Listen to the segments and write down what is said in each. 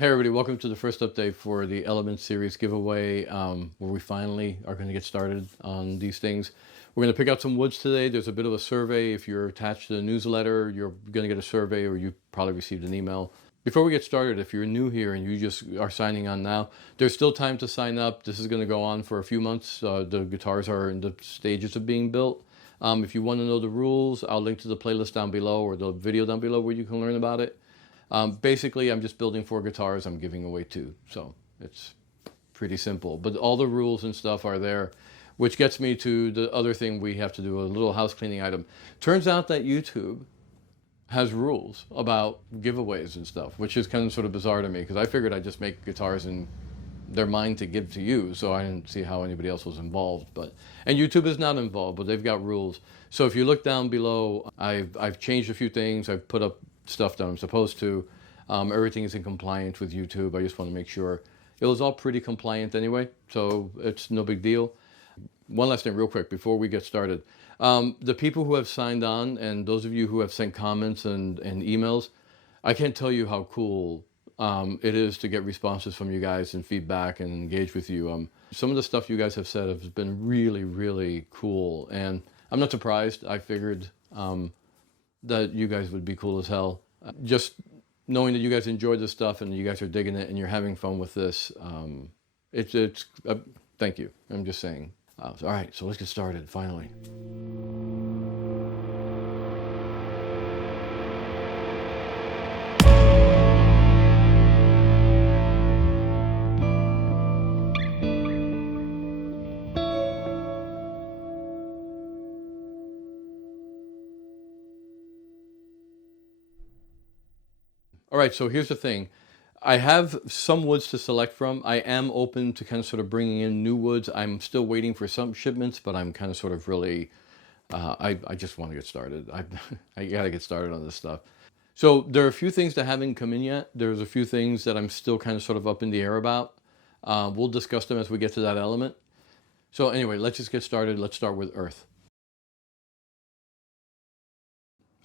Hey everybody, welcome to the first update for the Element series giveaway, where we finally are going to get started on these things. We're going to pick out some woods today. There's a bit of a survey. If you're attached to the newsletter, you're going to get a survey, or you probably received an email. Before we get started, if you're new here and you just are signing on now, there's still time to sign up. This is going to go on for a few months. The guitars are in the stages of being built. If you want to know the rules, I'll link to the playlist down below or the video down below where you can learn about it. Basically, I'm just building 4 guitars. I'm giving away 2. So it's pretty simple. But all the rules and stuff are there, which gets me to the other thing we have to do, a little house cleaning item. Turns out that YouTube has rules about giveaways and stuff, which is kind of sort of bizarre to me because I figured I'd just make guitars and they're mine to give to you, so I didn't see how anybody else was involved. And YouTube is not involved, but they've got rules. So if you look down below, I've changed a few things. I've put up stuff that I'm supposed to. Everything is in compliance with YouTube. I just want to make sure. It was all pretty compliant anyway, so it's no big deal. One last thing real quick before we get started. The people who have signed on and those of you who have sent comments and emails, I can't tell you how cool it is to get responses from you guys and feedback and engage with you. Some of the stuff you guys have said has been really, really cool, and I'm not surprised. I figured that you guys would be cool as hell. Just knowing that you guys enjoy this stuff and you guys are digging it and you're having fun with this, thank you. I'm just saying. All right, so let's get started, finally. All right, so here's the thing. I have some woods to select from. I am open to kind of sort of bringing in new woods. I'm still waiting for some shipments, but I'm kind of sort of really, I just want to get started. I got to get started on this stuff. So there are a few things that haven't come in yet. There's a few things that I'm still kind of sort of up in the air about. We'll discuss them as we get to that element. So anyway, let's just get started. Let's start with earth.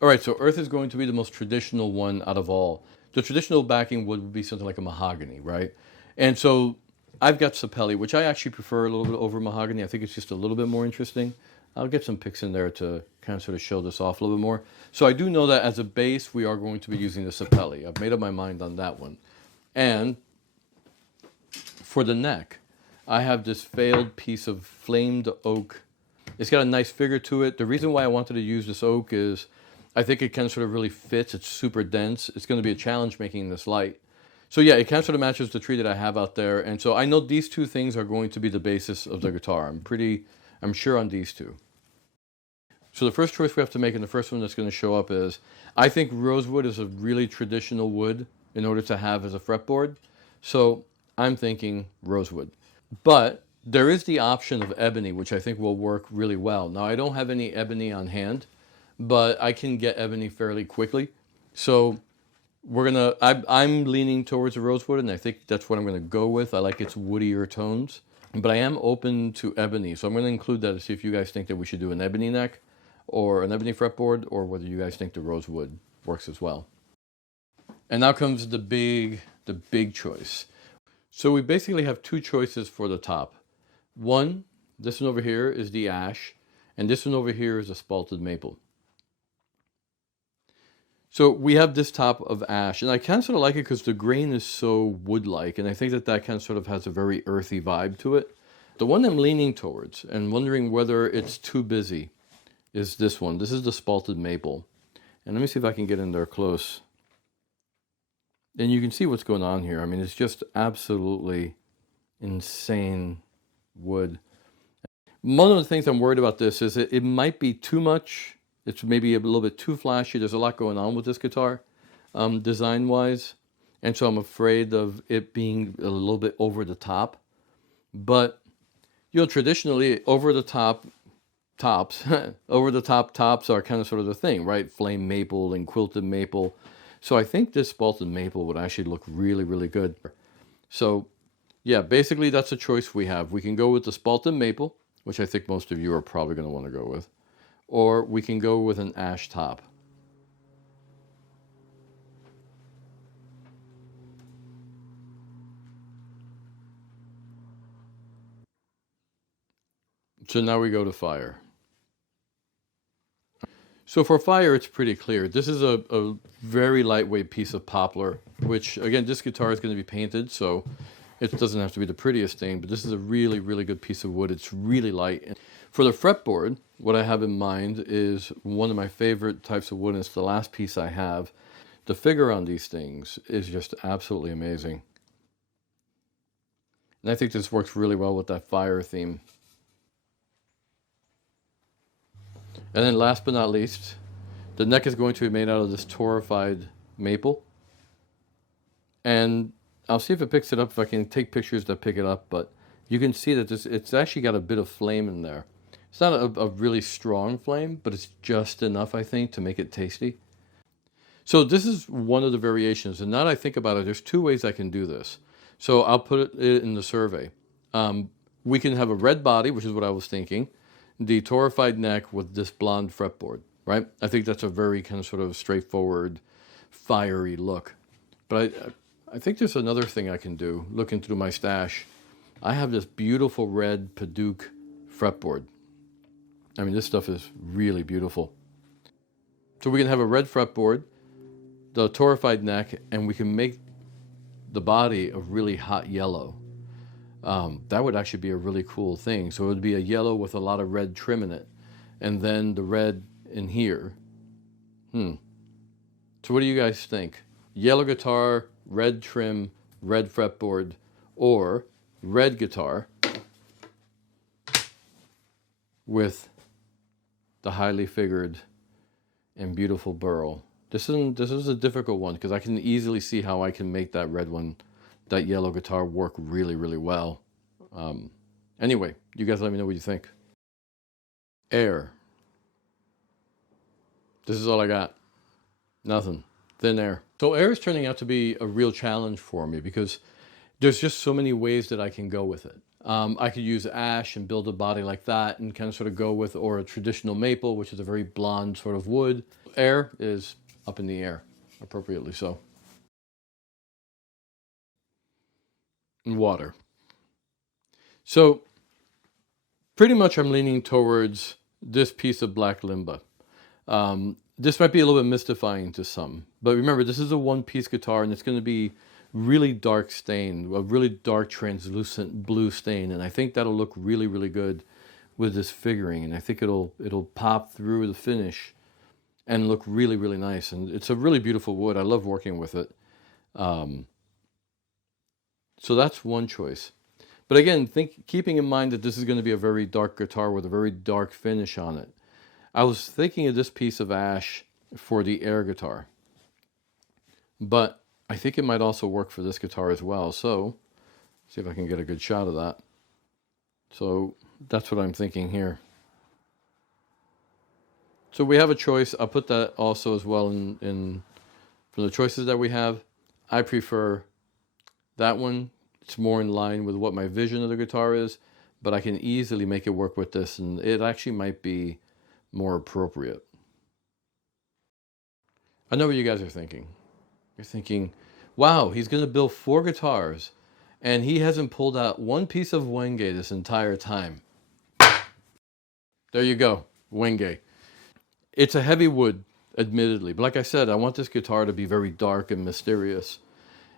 All right, so earth is going to be the most traditional one out of all. The traditional backing wood would be something like a mahogany, right? And so I've got sapelli, which I actually prefer a little bit over mahogany. I think it's just a little bit more interesting. I'll get some pics in there to kind of sort of show this off a little bit more. So I do know that as a base, we are going to be using the sapelli. I've made up my mind on that one. And for the neck, I have this failed piece of flamed oak. It's got a nice figure to it. The reason why I wanted to use this oak is I think it kind of sort of really fits. It's super dense. It's going to be a challenge making this light. So yeah, it kind of sort of matches the tree that I have out there. And so I know these 2 things are going to be the basis of the guitar. I'm sure on these 2. So the first choice we have to make, and the first one that's going to show up is, I think rosewood is a really traditional wood in order to have as a fretboard. So I'm thinking rosewood. But there is the option of ebony, which I think will work really well. Now I don't have any ebony on hand, but I can get ebony fairly quickly. So I'm leaning towards a rosewood, and I think that's what I'm gonna go with. I like its woodier tones, but I am open to ebony. So I'm gonna include that to see if you guys think that we should do an ebony neck or an ebony fretboard, or whether you guys think the rosewood works as well. And now comes the big choice. So we basically have 2 choices for the top. One, this one over here is the ash, and this one over here is a spalted maple. So we have this top of ash, and I kind of sort of like it because the grain is so wood-like, and I think that kind of sort of has a very earthy vibe to it. The one I'm leaning towards and wondering whether it's too busy is this one. This is the spalted maple. And let me see if I can get in there close. And you can see what's going on here. I mean, it's just absolutely insane wood. One of the things I'm worried about this is it might be too much. It's maybe a little bit too flashy. There's a lot going on with this guitar, design-wise. And so I'm afraid of it being a little bit over the top. But, you know, traditionally, over-the-top tops are kind of sort of the thing, right? Flame maple and quilted maple. So I think this spalted maple would actually look really, really good. So, yeah, basically that's a choice we have. We can go with the spalted maple, which I think most of you are probably going to want to go with. Or we can go with an ash top. So now we go to fire. So for fire, it's pretty clear. This is a very lightweight piece of poplar, which again, this guitar is going to be painted, so it doesn't have to be the prettiest thing, but this is a really, really good piece of wood. It's really light. For the fretboard, what I have in mind is one of my favorite types of wood, and it's the last piece I have. The figure on these things is just absolutely amazing. And I think this works really well with that fire theme. And then last but not least, the neck is going to be made out of this torrefied maple. And I'll see if it picks it up, if I can take pictures that pick it up, but you can see that it's actually got a bit of flame in there. It's not a really strong flame, but it's just enough, I think, to make it tasty. So this is one of the variations, and now that I think about it, there's two ways I can do this. So I'll put it in the survey. We can have a red body, which is what I was thinking, the torrefied neck with this blonde fretboard, right? I think that's a very kind of sort of straightforward, fiery look. But I think there's another thing I can do, looking through my stash. I have this beautiful red Paduke fretboard. I mean, this stuff is really beautiful. So we can have a red fretboard, the torrefied neck, and we can make the body a really hot yellow. That would actually be a really cool thing. So it would be a yellow with a lot of red trim in it. And then the red in here. So what do you guys think? Yellow guitar, red trim, red fretboard, or red guitar with the highly figured and beautiful burl. This is a difficult one because I can easily see how I can make that red one, that yellow guitar, work really, really well. Anyway, you guys let me know what you think. Air. This is all I got. Nothing. Thin air. So air is turning out to be a real challenge for me because there's just so many ways that I can go with it. I could use ash and build a body like that and kind of sort of go with, or a traditional maple, which is a very blonde sort of wood. Air is up in the air, appropriately so. And water. So pretty much I'm leaning towards this piece of black limba. This might be a little bit mystifying to some, but remember, this is a one-piece guitar and it's going to be really dark stain, a really dark translucent blue stain, and I think that'll look really, really good with this figuring, and I think it'll pop through the finish and look really, really nice. And it's a really beautiful wood. I love working with it. So that's one choice. But again, keeping in mind that this is going to be a very dark guitar with a very dark finish on it. I was thinking of this piece of ash for the air guitar, but I think it might also work for this guitar as well. So see if I can get a good shot of that. So that's what I'm thinking here. So we have a choice. I'll put that also as well in from the choices that we have. I prefer that one. It's more in line with what my vision of the guitar is, but I can easily make it work with this, and it actually might be more appropriate. I know what you guys are thinking. You're thinking, wow, he's going to build 4 guitars, and he hasn't pulled out one piece of Wenge this entire time. There you go, Wenge. It's a heavy wood, admittedly, but like I said, I want this guitar to be very dark and mysterious.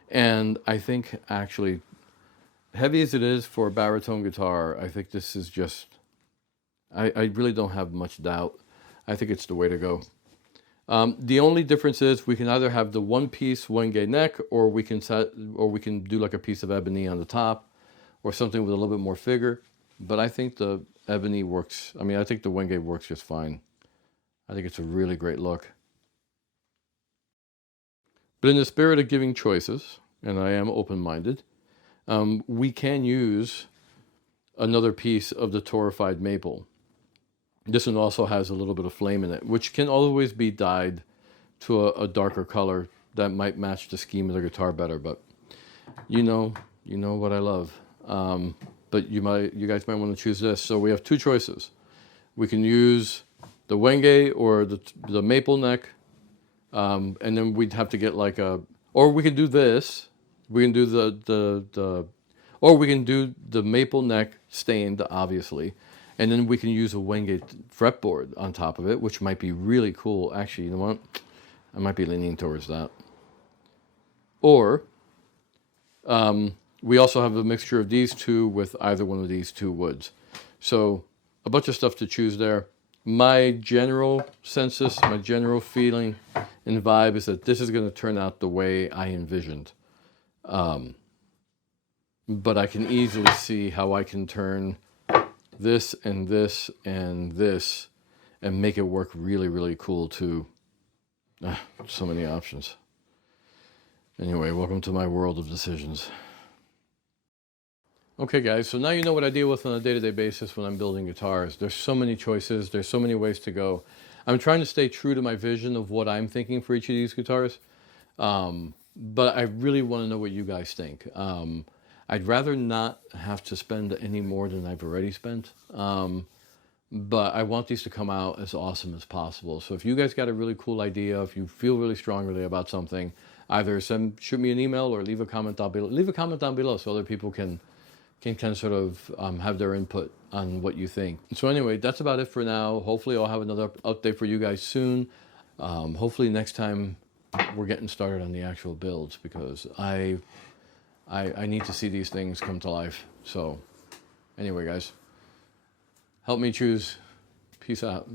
And I think, actually, heavy as it is for a baritone guitar, I think this is just, I really don't have much doubt. I think it's the way to go. The only difference is we can either have the one-piece Wenge neck, or we can do like a piece of ebony on the top, or something with a little bit more figure. But I think the ebony works. I mean, I think the Wenge works just fine. I think it's a really great look. But in the spirit of giving choices, and I am open-minded, we can use another piece of the torrefied maple. This one also has a little bit of flame in it, which can always be dyed to a darker color that might match the scheme of the guitar better. But you know what I love. But you guys might want to choose this. So we have 2 choices. We can use the Wenge or the maple neck, and then we'd have to get like or we can do this. We can do or we can do the maple neck stained, obviously. And then we can use a Wingate fretboard on top of it, which might be really cool. Actually, you know what? I might be leaning towards that. Or we also have a mixture of these two with either one of these two woods. So a bunch of stuff to choose there. My general census, my general feeling and vibe is that this is going to turn out the way I envisioned. But I can easily see how I can turn this and this and this and make it work really, really cool too. So many options. Anyway, welcome to my world of decisions. Okay guys, so now you know what I deal with on a day-to-day basis when I'm building guitars. There's so many choices, there's so many ways to go. I'm trying to stay true to my vision of what I'm thinking for each of these guitars. But I really want to know what you guys think. I'd rather not have to spend any more than I've already spent. But I want these to come out as awesome as possible. So if you guys got a really cool idea, if you feel really strongly about something, either shoot me an email or leave a comment down below. Leave a comment down below so other people can kind of sort of have their input on what you think. So anyway, that's about it for now. Hopefully I'll have another update for you guys soon. Hopefully next time we're getting started on the actual builds, because I need to see these things come to life. So anyway, guys, help me choose. Peace out.